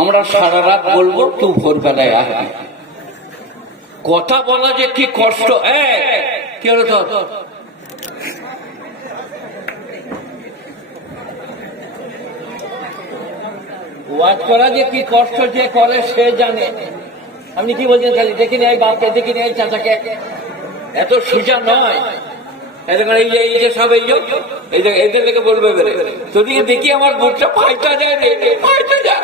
আমরা সারা রাত বলব, তুই ভোরবেলায় আসবি। কথা বলা যে কি কষ্ট ওয়াজ করা যে কি কষ্ট যে করে, সে জানে। আপনি কি বলছেন খালি দেখি নেই বাপকে দেখি নেই চাচাকে। এত সোজা নয়। এই যে এই যে সব, এই যে এদের লেগে বলবে যদি দেখি আমার বুকটা পাইটা যায় রে ফাইটা যায়।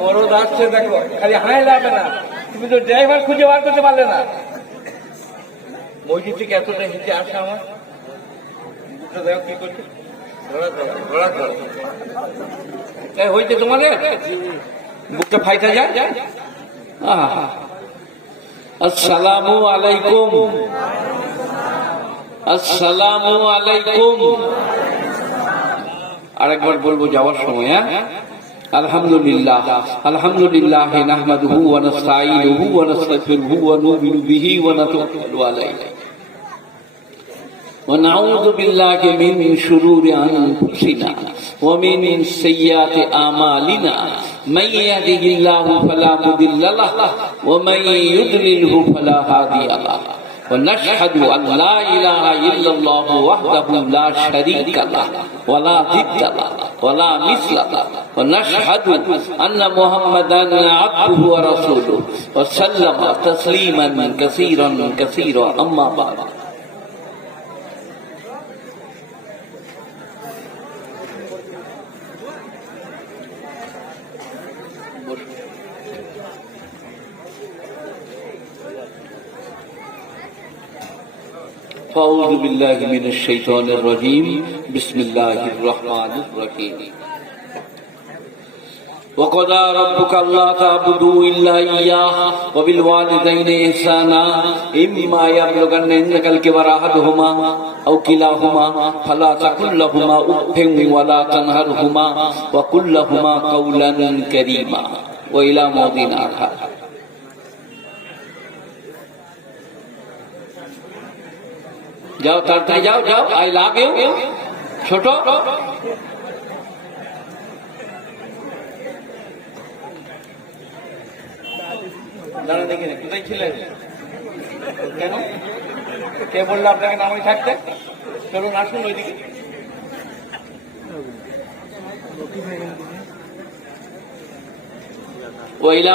বড় খালি না। তুমি তো ড্রাইভার খুঁজে বার করতে পারলে না। মসজিদ থেকে এতটা হেঁটে আসে আমার। দেখো কি করছে? হয়েছে তোমাদের? বুকটা যায়? আলাইকুম। আসসালামু আলাইকুম। আরেকবার বলব যাওয়ার সময় হ্যাঁ? আলহামদুলিল্লাহ। ওয়া নাস্তাঈনুহু ওয়া নাস্তাগফিরুহু ওয়া নু'মিনু বিহি ওয়া নাতাওয়াক্কালু আলাইহি। ونعوذ بالله من شرور أنفسنا ومن سيئات أعمالنا. من يهده الله فلا مضل له ومن يضلله فلا هادي له. ونشهد أن لا إله إلا الله وحده لا شريك له ولا ضد له ولا مثل له. ونشهد أن محمدا عبده ورسوله. وسلم تسليما كثيرا كثيرا. أما بعد. فأعوذ بالله من الشيطان الرجيم. بسم الله الرحمن الرحيم. وقضى ربك الله تعبدوا إلا إياه وبالوالدين إحسانا. إما يبلغن عندك الكبر أحدهما أو كلاهما فلا تقل لهما أف ولا تنهرهما وقل لهما قولا كريما. وإلى موضع آخر. যাও তার কাছে যাও যাও আই লাভ ইউ ছোট দাঁড়া দেখি কোথায় ছিলেন? কেন? কে বলল আপনাকে নামাই থাকতে চলুন আসুন ওইদিকে। ওইলা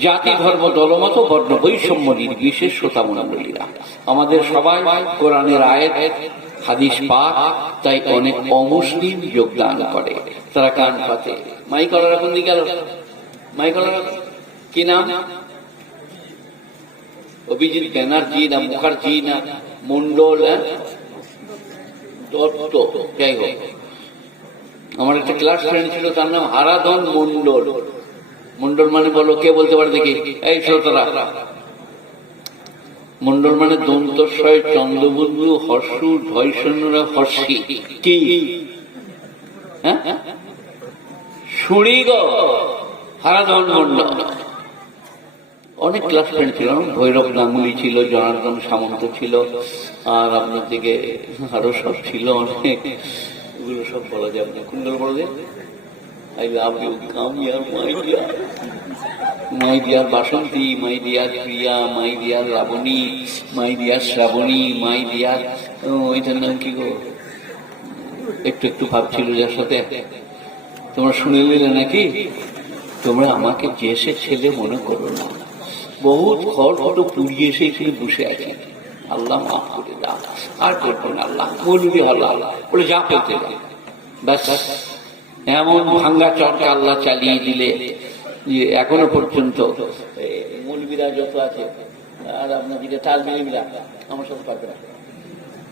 জাতি, ধর্ম, দলমত, বর্ণ, বৈষম্য, নির্বিশেষ শ্রোতা মণ্ডলীরা আমাদের সবাই কোরআনের আয়াত, হাদিস পাক, তাই অনেক অমুসলিম যোগদান করে, তারা কান পাতে। মাইকলার এখন দিকে গেল? মাইকলার কি নাম? অভিজিৎ ব্যানার্জি না মুখার্জি না মন্ডল হ্যাঁ? দত্ত, যাই হোক। আমার একটা ক্লাস ফ্রেন্ড ছিল, তার নাম হারাধন মন্ডল মন্ডল মানে বলো, কে বলতে পারে দেখি? এই শ্রোতারা। মন্ডল মানে দন্তস্বয়, চন্দ্রবন্ধু, হর্ষু ধৈষণ্যরা হর্ষি। কি? হ্যাঁ? সুড়ি গো হারাধন মন্ডল অনেক ছিল ভৈরব গাঙ্গুলি ছিল, জনার্দন সামন্ত ছিল, আর আপনার দিকে আরও সব ছিল অনেক। এগুলো সব বলা যাবে না কুণ্ডল বড়দের? I love you come year my my dear Basanti my dear Priya my dear Labani my dear Shrabani my dear ওইটার নাম কি গো? একটু একটু ভাবছিল যার সাথে। তোমরা শুনে নিলে নাকি? তোমরা আমাকে যে সে ছেলে মনে করো না, বহুত খড় ফটো পুড়িয়ে এসে এখানে বসে আছে। আল্লাহ মাফ করে দাও। আর করব না আল্লাহ বলবি আল্লাহ, বলে যা পেতে ব্যাস, এমন ভাঙ্গা চরকা আল্লাহ চালিয়ে দিলে যে এখনও পর্যন্ত মৌলবীরা যত আছে, আর আপনার দিকে তাল মিলিমিরা আমার সাথে পারবে না।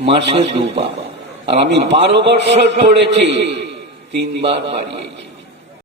মাসে দুবার। আর আমি বারো বছর পড়েছি তিনবার বাড়িয়েছি।